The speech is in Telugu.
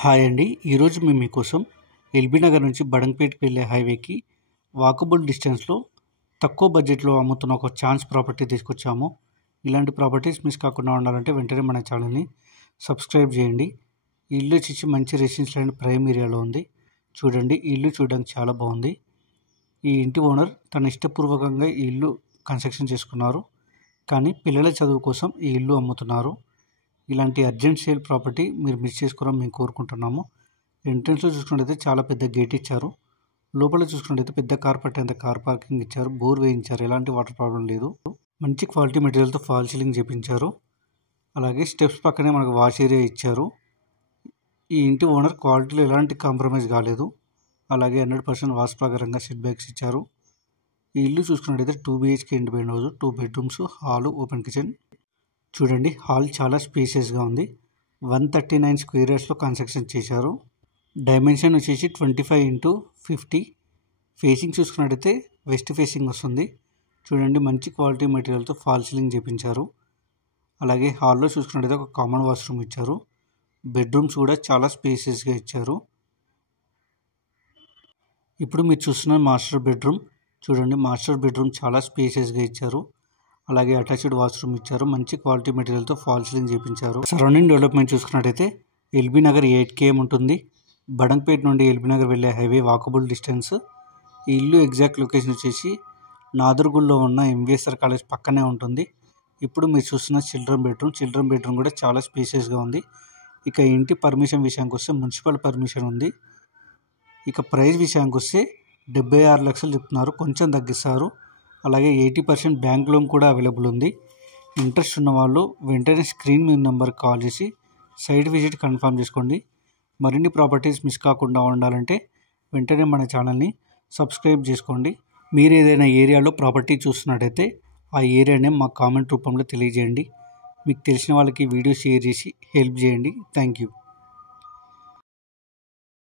హాయ్ అండి. ఈరోజు మేము మీకోసం ఎల్బీ నగర్ నుంచి బడంగపేట్కి వెళ్ళే హైవేకి వాకబుల్ డిస్టెన్స్లో తక్కువ బడ్జెట్లో అమ్ముతున్న ఒక ఛాన్స్ ప్రాపర్టీ తీసుకొచ్చాము. ఇలాంటి ప్రాపర్టీస్ మిస్ కాకుండా ఉండాలంటే వెంటనే మన ఛానల్ని సబ్స్క్రైబ్ చేయండి. ఈ ఇల్లు వచ్చి మంచి రెసిడెన్షియల్ అండ్ ప్రైమ్ ఏరియాలో ఉంది. చూడండి, ఈ ఇల్లు చూడడానికి చాలా బాగుంది. ఈ ఇంటి ఓనర్ తన ఇష్టపూర్వకంగా ఈ ఇల్లు కన్స్ట్రక్షన్ చేసుకున్నారు, కానీ పిల్లల చదువు కోసం ఈ ఇల్లు అమ్ముతున్నారు. ఇలాంటి అర్జెంట్ సేల్ ప్రాపర్టీ మీరు మిస్ చేసుకోవడం మేము కోరుకుంటున్నాము. ఎంట్రన్స్లో చూసుకున్నట్టయితే చాలా పెద్ద గేట్ ఇచ్చారు. లోపల చూసుకున్నట్టయితే పెద్ద కార్ పట్టేంత కార్ పార్కింగ్ ఇచ్చారు. బోర్ వేయించారు, ఎలాంటి వాటర్ ప్రాబ్లం లేదు. మంచి క్వాలిటీ మెటీరియల్తో ఫాల్ సీలింగ్ చేయించారు. అలాగే స్టెప్స్ పక్కనే మనకు వాష్ ఏరియా ఇచ్చారు. ఈ ఇంటి ఓనర్ క్వాలిటీలో ఎలాంటి కాంప్రమైజ్ కాలేదు. అలాగే 100% వాస్తు ప్రకారంగా సెట్ బ్యాక్స్ ఇచ్చారు. ఈ ఇల్లు చూసుకున్నట్టయితే 2 BHK independent house, 2 bedrooms, hall, open kitchen. చూడండి, హాల్ చాలా స్పేసియస్గా ఉంది. 139 స్క్వేర్ యార్డ్స్లో కన్స్ట్రక్షన్ చేశారు. డైమెన్షన్ వచ్చేసి 25x50. ఫేసింగ్ చూసుకున్నట్టయితే వెస్ట్ ఫేసింగ్ వస్తుంది. చూడండి, మంచి క్వాలిటీ మెటీరియల్తో ఫాల్ సీలింగ్ చేయించారు. అలాగే హాల్లో చూసుకున్నట్టయితే ఒక కామన్ వాష్రూమ్ ఇచ్చారు. బెడ్రూమ్స్ కూడా చాలా స్పేసియస్గా ఇచ్చారు. ఇప్పుడు మీరు చూస్తున్న మాస్టర్ బెడ్రూమ్. చూడండి, మాస్టర్ బెడ్రూమ్ చాలా స్పేసియస్గా ఇచ్చారు. అలాగే అటాచ్డ్ వాష్రూమ్ ఇచ్చారు. మంచి క్వాలిటీ మెటీరియల్తో ఫాల్ సీలింగ్ చేయించారు. సరౌండింగ్ డెవలప్మెంట్ చూసుకున్నట్టయితే ఎల్బీ నగర్ 8 km ఉంటుంది. బడంగపేట్ నుండి ఎల్బీ నగర్ వెళ్ళే హైవే వాకబుల్ డిస్టెన్స్. ఈ ఇల్లు ఎగ్జాక్ట్ లొకేషన్ వచ్చేసి నాదర్గుల్లో ఉన్న MVSR కాలేజ్ పక్కనే ఉంటుంది. ఇప్పుడు మీరు చూస్తున్న చిల్డ్రన్ బెడ్రూమ్ కూడా చాలా స్పేసియస్గా ఉంది. ఇక ఇంటి పర్మిషన్ విషయానికి వస్తే మున్సిపల్ పర్మిషన్ ఉంది. ఇక ప్రైస్ విషయానికి వస్తే 76 లక్షలు చెప్తున్నారు, కొంచెం తగ్గిస్తారు. అలాగే 80% బ్యాంక్ లోన్ కూడా అవైలబుల్ ఉంది. ఇంట్రెస్ట్ ఉన్న వాళ్ళు వెంటనే స్క్రీన్ మీద నెంబర్కి కాల్ చేసి సైట్ విజిట్ కన్ఫర్మ్ చేసుకోండి. మరిన్ని ప్రాపర్టీస్ మిస్ కాకుండా ఉండాలంటే వెంటనే మన ఛానల్ని సబ్స్క్రైబ్ చేసుకోండి. మీరు ఏదైనా ఏరియాలో ప్రాపర్టీ చూస్తున్నట్టయితే ఆ ఏరియానే మా కామెంట్ రూపంలో తెలియజేయండి. మీకు తెలిసిన వాళ్ళకి వీడియో షేర్ చేసి హెల్ప్ చేయండి. Thank you.